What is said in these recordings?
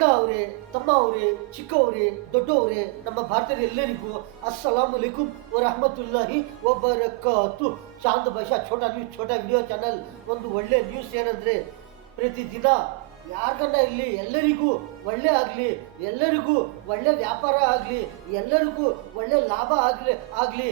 ಅಣ್ಣ ಅವರೇ, ತಮ್ಮ ಅವರೇ, ಚಿಕ್ಕವರೇ, ದೊಡ್ಡವರೇ, ನಮ್ಮ ಭಾರತೀಯರು ಎಲ್ಲರಿಗೂ अस्सलाम वालेकुम व रहमतुल्लाहि व ಬರಕಾತು. Chand Basha Chota news Chota video channel. ಒಂದು ಒಳ್ಳೆ ನ್ಯೂಸ್ ಏನಂದರೆ, ಪ್ರತಿದಿನ ಯಾರಿಗನ್ನ ಇಲ್ಲಿ ಎಲ್ಲರಿಗೂ ಒಳ್ಳೆ ಆಗಲಿ, ಎಲ್ಲರಿಗೂ ಒಳ್ಳೆ ವ್ಯಾಪಾರ ಆಗಲಿ, ಎಲ್ಲರಿಗೂ ಒಳ್ಳೆ ಲಾಭ ಆಗಲಿ,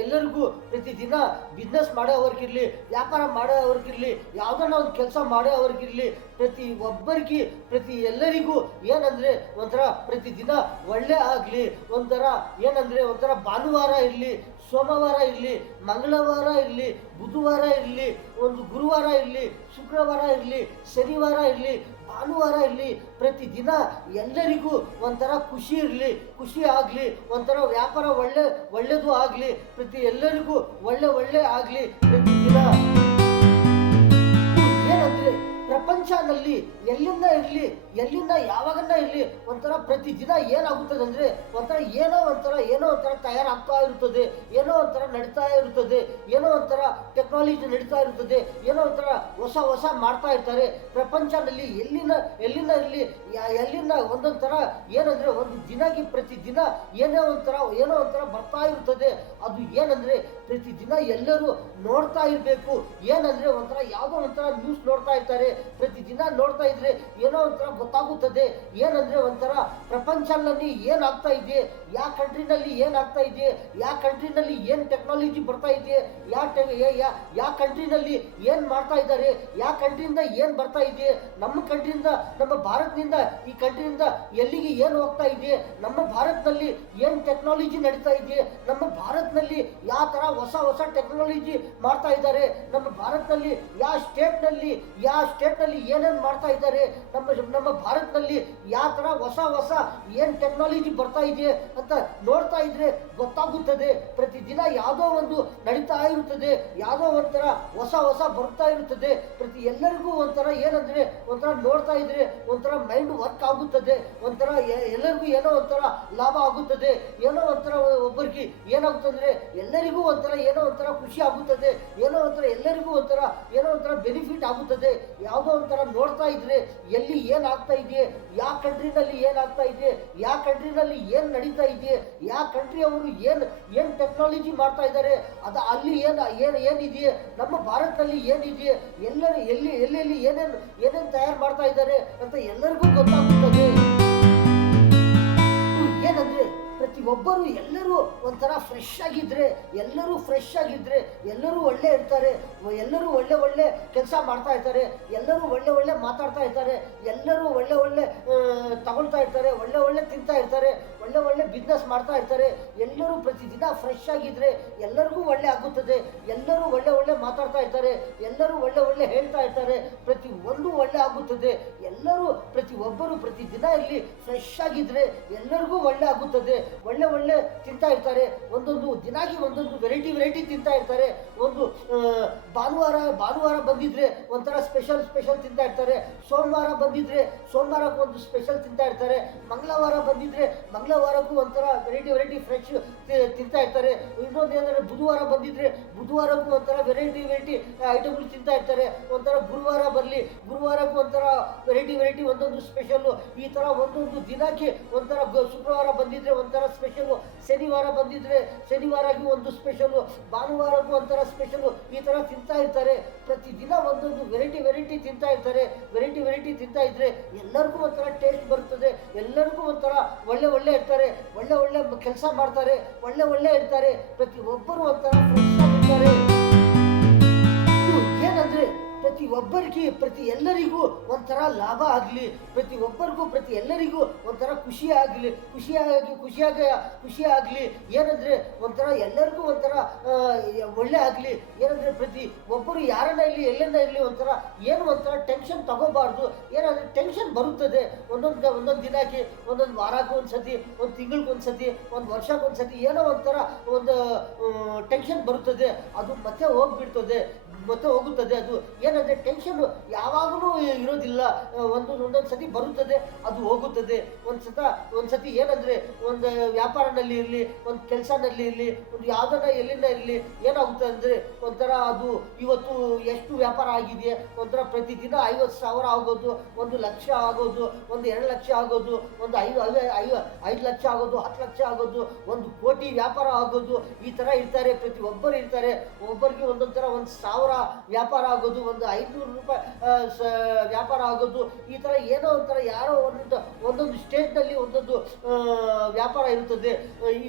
ಎಲ್ಲರಿಗೂ ಪ್ರತಿದಿನ ಬಿಸ್ನೆಸ್ ಮಾಡೋವ್ರಿಗಿರಲಿ, ವ್ಯಾಪಾರ ಮಾಡೋವ್ರಿಗಿರಲಿ, ಯಾವುದನ್ನ ಒಂದು ಕೆಲಸ ಮಾಡೋವ್ರಿಗಿರಲಿ, ಪ್ರತಿ ಒಬ್ಬರಿಗೆ ಪ್ರತಿ ಎಲ್ಲರಿಗೂ ಏನಂದರೆ ಒಂಥರ ಪ್ರತಿದಿನ ಒಳ್ಳೆ ಆಗಲಿ. ಒಂಥರ ಏನಂದರೆ ಒಂಥರ ಭಾನುವಾರ ಇರಲಿ, ಸೋಮವಾರ ಇರಲಿ, ಮಂಗಳವಾರ ಇರಲಿ, ಬುಧವಾರ ಇರಲಿ, ಒಂದು ಗುರುವಾರ ಇರಲಿ, ಶುಕ್ರವಾರ ಇರಲಿ, ಶನಿವಾರ ಇರಲಿ, ಭಾನುವಾರ ಇರಲಿ, ಪ್ರತಿದಿನ ಎಲ್ಲರಿಗೂ ಒಂಥರ ಖುಷಿ ಇರಲಿ, ಖುಷಿ ಆಗಲಿ, ಒಂಥರ ವ್ಯಾಪಾರ ಒಳ್ಳೆಯದು ಆಗಲಿ, ಪ್ರತಿ ಎಲ್ಲರಿಗೂ ಒಳ್ಳೆ ಆಗಲಿ. ಪ್ರತಿದಿನ ಏನಂದರೆ ಪ್ರಪಂಚನಲ್ಲಿ ಎಲ್ಲಿಂದ ಇರಲಿ, ಎಲ್ಲಿಂದ ಯಾವಾಗನ್ನ ಇರಲಿ, ಒಂಥರ ಪ್ರತಿದಿನ ಏನಾಗುತ್ತದೆ ಅಂದರೆ ಒಂಥರ ಏನೋ ಒಂಥರ ತಯಾರಾಗ್ತಾ ಇರುತ್ತದೆ, ಏನೋ ಒಂಥರ ನಡೀತಾ ಇರುತ್ತದೆ, ಏನೋ ಒಂಥರ ಟೆಕ್ನಾಲಜಿ ನಡೀತಾ ಇರುತ್ತದೆ, ಏನೋ ಒಂಥರ ಹೊಸ ಮಾಡ್ತಾ ಇರ್ತಾರೆ. ಪ್ರಪಂಚದಲ್ಲಿ ಎಲ್ಲಿಂದ ಇರಲಿ, ಎಲ್ಲಿಂದ ಒಂದೊಂದು ಥರ ಏನಂದರೆ ಒಂದು ದಿನಕ್ಕೆ ಪ್ರತಿದಿನ ಏನೋ ಒಂಥರ ಬರ್ತಾ ಇರುತ್ತದೆ. ಅದು ಏನಂದರೆ ಪ್ರತಿದಿನ ಎಲ್ಲರೂ ನೋಡ್ತಾ ಇರಬೇಕು. ಏನಂದರೆ ಒಂಥರ ಯಾವುದೋ ಒಂಥರ ನ್ಯೂಸ್ ನೋಡ್ತಾ ಇರ್ತಾರೆ, ಪ್ರತಿದಿನ ನೋಡ್ತಾ ಇದ್ರೆ ಏನೋ ಒಂಥರ ಗೊತ್ತಾಗುತ್ತದೆ. ಏನಂದ್ರೆ ಒಂಥರ ಪ್ರಪಂಚದಲ್ಲಿ ಏನಾಗ್ತಾ ಇದೆ, ಯಾವ ಕಂಟ್ರಿನಲ್ಲಿ ಏನಾಗ್ತಾ ಇದೆ, ಯಾವ ಕಂಟ್ರಿನಲ್ಲಿ ಏನು ಟೆಕ್ನಾಲಜಿ ಬರ್ತಾ ಇದೆ, ಯಾವ ಕಂಟ್ರಿನಲ್ಲಿ ಏನು ಮಾಡ್ತಾ ಇದ್ದಾರೆ, ಯಾವ ಕಂಟ್ರಿಯಿಂದ ಏನು ಬರ್ತಾ ಇದೆ, ನಮ್ಮ ಕಂಟ್ರಿಯಿಂದ, ನಮ್ಮ ಭಾರತದಿಂದ ಈ ಕಂಟ್ರಿಯಿಂದ ಎಲ್ಲಿಗೆ ಏನು ಹೋಗ್ತಾ ಇದೆ, ನಮ್ಮ ಭಾರತದಲ್ಲಿ ಏನು ಟೆಕ್ನಾಲಜಿ ನಡೀತಾ ಇದೆ, ನಮ್ಮ ಭಾರತದಲ್ಲಿ ಯಾವ ಥರ ಹೊಸ ಟೆಕ್ನಾಲಜಿ ಮಾಡ್ತಾ ಇದ್ದಾರೆ, ನಮ್ಮ ಭಾರತದಲ್ಲಿ ಯಾವ ಸ್ಟೇಟ್ನಲ್ಲಿ ಏನೇನು ಮಾಡ್ತಾ ಇದ್ದಾರೆ, ನಮ್ಮ ಭಾರತದಲ್ಲಿ ಯಾವ ಥರ ಹೊಸ ಏನು ಟೆಕ್ನಾಲಜಿ ಬರ್ತಾ ಇದೆ ಅಂತ ನೋಡ್ತಾ ಇದ್ರೆ ಗೊತ್ತಾಗುತ್ತದೆ. ಪ್ರತಿದಿನ ಯಾವುದೋ ಒಂದು ನಡೀತಾ ಇರುತ್ತದೆ, ಯಾವುದೋ ಒಂಥರ ಹೊಸ ಬರ್ತಾ ಇರುತ್ತದೆ. ಪ್ರತಿ ಎಲ್ಲರಿಗೂ ಒಂಥರ ಏನಂದ್ರೆ ಒಂಥರ ನೋಡ್ತಾ ಇದ್ರೆ ಒಂಥರ ಮೈಂಡ್ ವರ್ಕ್ ಆಗುತ್ತದೆ, ಒಂಥರ ಎಲ್ಲರಿಗೂ ಏನೋ ಒಂಥರ ಲಾಭ ಆಗುತ್ತದೆ, ಏನೋ ಒಂಥರ ಒಬ್ಬರಿಗೆ ಏನಾಗುತ್ತಂದ್ರೆ ಎಲ್ಲರಿಗೂ ಒಂಥರ ಏನೋ ಒಂಥರ ಖುಷಿ ಆಗುತ್ತದೆ, ಎಲ್ಲರಿಗೂ ಏನೋ ಒಂಥರ ಬೆನಿಫಿಟ್ ಆಗುತ್ತದೆ. ಯಾವುದೋ ಒಂಥರ ನೋಡ್ತಾ ಇದ್ರೆ ಎಲ್ಲಿ ಏನಾಗ್ತಾ ಇದೆ, ಯಾವ ಕಂಟ್ರಿನಲ್ಲಿ ಏನಾಗ್ತಾ ಇದೆ, ಯಾವ ಕಂಟ್ರಿನಲ್ಲಿ ಏನು ನಡೀತಾ ಇದೆ, ಯಾವ ಕಂಟ್ರಿ ಅವರು ಏನು ಟೆಕ್ನಾಲಜಿ ಮಾಡ್ತಾ ಇದ್ದಾರೆ, ಅದು ಅಲ್ಲಿ ಏನಿದೆ, ನಮ್ಮ ಭಾರತದಲ್ಲಿ ಏನಿದೆ, ಎಲ್ಲೆಲ್ಲಿ ಏನೇನು ತಯಾರು ಮಾಡ್ತಾ ಇದ್ದಾರೆ ಅಂತ ಎಲ್ಲರಿಗೂ ಗೊತ್ತಾಗುತ್ತದೆ. ಏನಂದ್ರೆ ಪ್ರತಿಯೊಬ್ಬರು ಎಲ್ಲರೂ ಒಂಥರ ಫ್ರೆಶ್ ಆಗಿದ್ರೆ, ಎಲ್ಲರೂ ಒಳ್ಳೆ ಇರ್ತಾರೆ, ಎಲ್ಲರೂ ಒಳ್ಳೆ ಕೆಲಸ ಮಾಡ್ತಾ ಇರ್ತಾರೆ, ಎಲ್ಲರೂ ಒಳ್ಳೆ ಮಾತಾಡ್ತಾ ಇರ್ತಾರೆ, ಎಲ್ಲರೂ ಒಳ್ಳೆ ತಗೊಳ್ತಾ ಇರ್ತಾರೆ, ಒಳ್ಳೆ ತಿಂತಾ ಇರ್ತಾರೆ, ಒಳ್ಳೆ ಬಿಸ್ನೆಸ್ ಮಾಡ್ತಾ ಇರ್ತಾರೆ. ಎಲ್ಲರೂ ಪ್ರತಿದಿನ ಫ್ರೆಶ್ ಆಗಿದ್ರೆ ಎಲ್ಲರಿಗೂ ಒಳ್ಳೆ ಆಗುತ್ತದೆ, ಎಲ್ಲರೂ ಒಳ್ಳೆ ಮಾತಾಡ್ತಾ ಇರ್ತಾರೆ, ಎಲ್ಲರೂ ಒಳ್ಳೆ ಹೇಳ್ತಾ ಇರ್ತಾರೆ, ಪ್ರತಿಯೊಂದು ಒಳ್ಳೆ ಆಗುತ್ತದೆ. ಎಲ್ಲರೂ ಪ್ರತಿಯೊಬ್ಬರು ಪ್ರತಿದಿನ ಇಲ್ಲಿ ಫ್ರೆಶ್ ಆಗಿದ್ರೆ ಎಲ್ಲರಿಗೂ ಒಳ್ಳೆ ಆಗುತ್ತದೆ, ಒಳ್ಳೆ ತಿಂತಾ ಇರ್ತಾರೆ, ಒಂದೊಂದು ದಿನಾಗಿ ಒಂದೊಂದು ವೆರೈಟಿ ತಿಂತಾ ಇರ್ತಾರೆ. ಒಂದು ಭಾನುವಾರ ಬಂದಿದ್ರೆ ಒಂಥರ ಸ್ಪೆಷಲ್ ತಿಂತಾ ಇರ್ತಾರೆ, ಸೋಮವಾರ ಬಂದಿದ್ರೆ ಸೋಮವಾರಕ್ಕೂ ಒಂದು ಸ್ಪೆಷಲ್ ತಿಂತಾ ಇರ್ತಾರೆ, ಮಂಗಳವಾರ ಬಂದಿದ್ರೆ ಮಂಗಳವಾರಕ್ಕೂ ಒಂಥರ ವೆರೈಟಿ ಫ್ರೆಶ್ ತಿಂತಾ ಇರ್ತಾರೆ. ಇನ್ನೊಂದು ಏನಂದ್ರೆ ಬುಧವಾರ ಬಂದಿದ್ರೆ ಬುಧವಾರಕ್ಕೂ ಒಂಥರ ವೆರೈಟಿ ಐಟಮ್ಗಳು ತಿಂತಾ ಇರ್ತಾರೆ. ಒಂಥರ ಗುರುವಾರ ಬರಲಿ, ಗುರುವಾರಕ್ಕೂ ಒಂಥರ ವೆರೈಟಿ ಒಂದೊಂದು ಸ್ಪೆಷಲ್ಲು. ಈ ಥರ ಒಂದೊಂದು ದಿನಕ್ಕೆ ಒಂಥರ ಶುಕ್ರವಾರ ಬಂದಿದ್ರೆ ಒಂಥರ ಸ್ಪೆಷಲ್ಲು, ಶನಿವಾರ ಬಂದಿದ್ರೆ ಶನಿವಾರಗೂ ಒಂದು ಸ್ಪೆಷಲ್ಲು, ಭಾನುವಾರಕ್ಕೂ ಒಂಥರ ಸ್ಪೆಷಲ್ಲು. ಈ ಥರ ತಿಂತಾ ಇರ್ತಾರೆ. ಪ್ರತಿದಿನ ಒಂದೊಂದು ವೆರೈಟಿ ತಿಂತಾ ಇರ್ತಾರೆ. ವೆರೈಟಿ ತಿಂತಾ ಇದ್ರೆ ಎಲ್ಲರಿಗೂ ಒಂಥರ ಟೇಸ್ಟ್ ಬರ್ತದೆ, ಎಲ್ಲರಿಗೂ ಒಂಥರ ಒಳ್ಳೆ ಇರ್ತಾರೆ, ಒಳ್ಳೆ ಕೆಲಸ ಮಾಡ್ತಾರೆ, ಒಳ್ಳೆ ಇರ್ತಾರೆ. ಪ್ರತಿಯೊಬ್ಬರು ಒಂಥರ ಫ್ರೆಶ್ ಆಗಿರ್ತಾರೆ. ಏನಂದ್ರೆ ಪ್ರತಿ ಎಲ್ಲರಿಗೂ ಒಂಥರ ಲಾಭ ಆಗಲಿ, ಪ್ರತಿ ಎಲ್ಲರಿಗೂ ಒಂಥರ ಖುಷಿ ಆಗಲಿ. ಏನಂದ್ರೆ ಒಂಥರ ಎಲ್ಲರಿಗೂ ಒಂಥರ ಒಳ್ಳೆ ಆಗಲಿ. ಏನಂದ್ರೆ ಪ್ರತಿ ಒಬ್ಬರು ಯಾರನ್ನ ಇಲ್ಲಿ ಎಲ್ಲೆಂದ ಇರಲಿ ಒಂಥರ ಟೆನ್ಷನ್ ತಗೋಬಾರ್ದು. ಏನಂದ್ರೆ ಟೆನ್ಷನ್ ಬರುತ್ತದೆ ಒಂದೊಂದು ದಿನಕ್ಕೆ, ಒಂದೊಂದು ವಾರಕ್ಕೂ ಒಂದ್ಸತಿ, ಒಂದು ತಿಂಗಳಿಗೊಂದ್ಸತಿ, ಒಂದು ವರ್ಷಕ್ಕೊಂದ್ಸತಿ ಏನೋ ಒಂಥರ ಒಂದು ಟೆನ್ಷನ್ ಬರುತ್ತದೆ. ಅದು ಮತ್ತೆ ಹೋಗ್ಬಿಡ್ತದೆ. ಮತ್ತೆ ಹೋಗುತ್ತದೆ. ಅದು ಏನಂದ್ರೆ ಟೆನ್ಷನ್ ಯಾವಾಗಲೂ ಇರೋದಿಲ್ಲ, ಒಂದೊಂದು ಸತಿ ಬರುತ್ತದೆ, ಅದು ಹೋಗುತ್ತದೆ. ಒಂದ್ಸತಿ ಏನಂದ್ರೆ ಒಂದು ವ್ಯಾಪಾರನಲ್ಲಿ ಇರಲಿ, ಒಂದು ಕೆಲಸನಲ್ಲಿ ಇರಲಿ, ಒಂದು ಯಾವ್ದನ್ನ ಎಲ್ಲಿಂದ ಇರಲಿ, ಏನಾಗುತ್ತೆ ಅಂದ್ರೆ ಒಂಥರ ಅದು ಇವತ್ತು ಎಷ್ಟು ವ್ಯಾಪಾರ ಆಗಿದೆಯಾ, ಒಂಥರ ಪ್ರತಿದಿನ 50,000 ಆಗೋದು, 1,00,000 ಆಗೋದು, 2,00,000 ಆಗೋದು, ಒಂದು 5 ಲಕ್ಷ ಆಗೋದು, 10 ಲಕ್ಷ ಆಗೋದು, 1 ಕೋಟಿ ವ್ಯಾಪಾರ ಆಗೋದು. ಈ ತರ ಇರ್ತಾರೆ, ಪ್ರತಿ ಒಬ್ಬರು ಇರ್ತಾರೆ. ಒಬ್ಬರಿಗೆ ಒಂದೊಂದು ತರ 1,000 ವ್ಯಾಪಾರ ಆಗೋದು, ಒಂದು 500 ರೂಪಾಯಿ ವ್ಯಾಪಾರ ಆಗೋದು. ಈ ತರ ಏನೋ ಒಂಥರ ಯಾರೋ ಒಂದೊಂದು ಸ್ಟೇಟ್ ನಲ್ಲಿ ಒಂದೊಂದು ವ್ಯಾಪಾರ ಇರುತ್ತದೆ.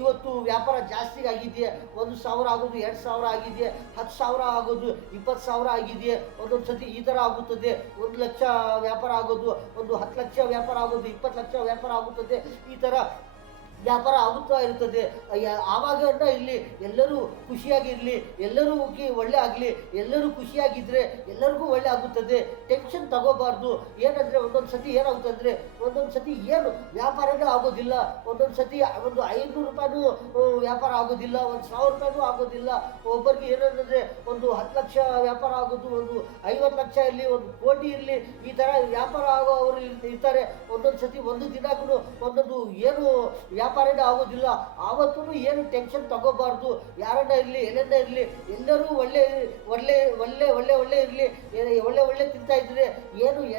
ಇವತ್ತು ವ್ಯಾಪಾರ ಜಾಸ್ತಿ ಆಗಿದೆಯಾ, 1,000 ಆಗೋದು, 2,000 ಆಗಿದೆಯಾ, 10,000 ಆಗೋದು, 20,000 ಆಗಿದೆಯಾ, ಒಂದೊಂದು ಸತಿ ಈ ತರ ಆಗುತ್ತದೆ. 1,00,000 ವ್ಯಾಪಾರ ಆಗೋದು, ಒಂದು 10 ಲಕ್ಷ ವ್ಯಾಪಾರ ಆಗೋದು, 20 ಲಕ್ಷ ವ್ಯಾಪಾರ ಆಗುತ್ತದೆ. ಈ ತರ ವ್ಯಾಪಾರ ಆಗುತ್ತಾ ಇರುತ್ತದೆ. ಆವಾಗ ಇಲ್ಲಿ ಎಲ್ಲರೂ ಖುಷಿಯಾಗಿರಲಿ, ಎಲ್ಲರೂ ಒಳ್ಳೆ ಆಗಲಿ, ಎಲ್ಲರೂ ಖುಷಿಯಾಗಿದ್ದರೆ ಎಲ್ಲರಿಗೂ ಒಳ್ಳೆ ಆಗುತ್ತದೆ. ಟೆನ್ಷನ್ ತಗೋಬಾರ್ದು. ಏನಂದರೆ ಒಂದೊಂದು ಸತಿ ಏನಾಗುತ್ತಂದರೆ ಒಂದೊಂದು ಸತಿ ಏನು ವ್ಯಾಪಾರನೇ ಆಗೋದಿಲ್ಲ. ಒಂದೊಂದು ಸತಿ ಒಂದು 500 ರೂಪಾಯಿನೂ ವ್ಯಾಪಾರ ಆಗೋದಿಲ್ಲ, 1,000 ರೂಪಾಯಿನೂ ಆಗೋದಿಲ್ಲ. ಒಬ್ಬರಿಗೆ ಏನಂದರೆ ಒಂದು 10 ಲಕ್ಷ ವ್ಯಾಪಾರ ಆಗೋದು, ಒಂದು 50 ಲಕ್ಷ ಇರಲಿ, 1 ಕೋಟಿ ಇರಲಿ, ಈ ಥರ ವ್ಯಾಪಾರ ಆಗೋ ಅವರು ಇರ್ತಾರೆ. ಒಂದೊಂದು ಸತಿ ಒಂದು ದಿನಕ್ಕೂ ಒಂದೊಂದು ಏನು ವ್ಯಾಪಾರನೇ ಆಗೋದಿಲ್ಲ. ಆವತ್ತೂ ಏನು ಟೆನ್ಷನ್ ತಗೋಬಾರ್ದು. ಯಾರನ್ನ ಇರಲಿ, ಎಲ್ಲೆಲ್ಲ ಇರಲಿ, ಎಲ್ಲರೂ ಒಳ್ಳೆ ಒಳ್ಳೆ ಒಳ್ಳೆ ಒಳ್ಳೆ ಒಳ್ಳೆ ಇರಲಿ, ಒಳ್ಳೆ ಒಳ್ಳೆ ತಿಂತಾ ಇದ್ರೆ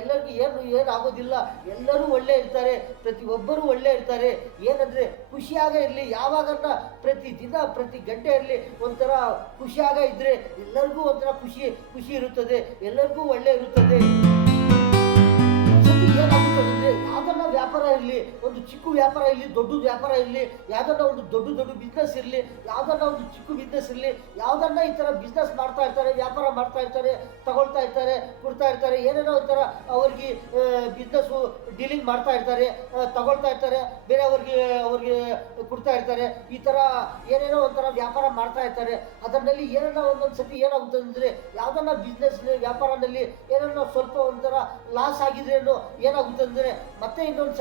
ಎಲ್ಲರಿಗೂ ಏನು ಆಗೋದಿಲ್ಲ. ಎಲ್ಲರೂ ಒಳ್ಳೆ ಇರ್ತಾರೆ, ಪ್ರತಿಯೊಬ್ಬರೂ ಒಳ್ಳೆ ಇರ್ತಾರೆ. ಏನಂದ್ರೆ ಖುಷಿಯಾಗ ಇರಲಿ. ಯಾವಾಗನ್ನ ಪ್ರತಿ ದಿನ ಪ್ರತಿ ಗಂಟೆ ಇರಲಿ ಒಂಥರ ಖುಷಿಯಾಗ ಇದ್ರೆ ಎಲ್ಲರಿಗೂ ಒಂಥರ ಖುಷಿ ಇರುತ್ತದೆ, ಎಲ್ಲರಿಗೂ ಒಳ್ಳೆ ಇರುತ್ತದೆ. ಏನಾಗುತ್ತದೆ ಯಾವ್ದನ್ನ ವ್ಯಾಪಾರ ಇರಲಿ, ಒಂದು ಚಿಕ್ಕ ವ್ಯಾಪಾರ ಇರಲಿ, ದೊಡ್ಡ ವ್ಯಾಪಾರ ಇರಲಿ, ಯಾವ್ದನ್ನ ಒಂದು ದೊಡ್ಡ ಬಿಸ್ನೆಸ್ ಇರಲಿ, ಯಾವ್ದನ್ನ ಒಂದು ಚಿಕ್ಕ ಬಿಸ್ನೆಸ್ ಇರಲಿ, ಯಾವ್ದನ್ನ ಈ ತರ ಬಿಸ್ನೆಸ್ ಮಾಡ್ತಾ ಇರ್ತಾರೆ, ವ್ಯಾಪಾರ ಮಾಡ್ತಾ ಇರ್ತಾರೆ, ತಗೊಳ್ತಾ ಇರ್ತಾರೆ, ಕೊಡ್ತಾ ಇರ್ತಾರೆ. ಏನೇನೋ ಒಂಥರ ಅವ್ರಿಗೆ ಬಿಸ್ನೆಸ್ ಡೀಲಿಂಗ್ ಮಾಡ್ತಾ ಇರ್ತಾರೆ, ತಗೊಳ್ತಾ ಇರ್ತಾರೆ, ಬೇರೆಯವ್ರಿಗೆ ಕೊಡ್ತಾ ಇರ್ತಾರೆ. ಈ ತರ ಏನೇನೋ ಒಂಥರ ವ್ಯಾಪಾರ ಮಾಡ್ತಾ ಇರ್ತಾರೆ. ಅದರಲ್ಲಿ ಏನೇನೋ ಒಂದೊಂದು ಸತಿ ಏನಾಗುತ್ತದೆ ಅಂದ್ರೆ ಯಾವ್ದನ್ನ ಬಿಸ್ನೆಸ್ ವ್ಯಾಪಾರದಲ್ಲಿ ಏನೇನೋ ಸ್ವಲ್ಪ ಒಂಥರ ಲಾಸ್ ಆಗಿದ್ರೇನು ಏನಾಗುತ್ತೆ ಅಂದ್ರೆ ಮತ್ತೆ ಇನ್ನೊಂದು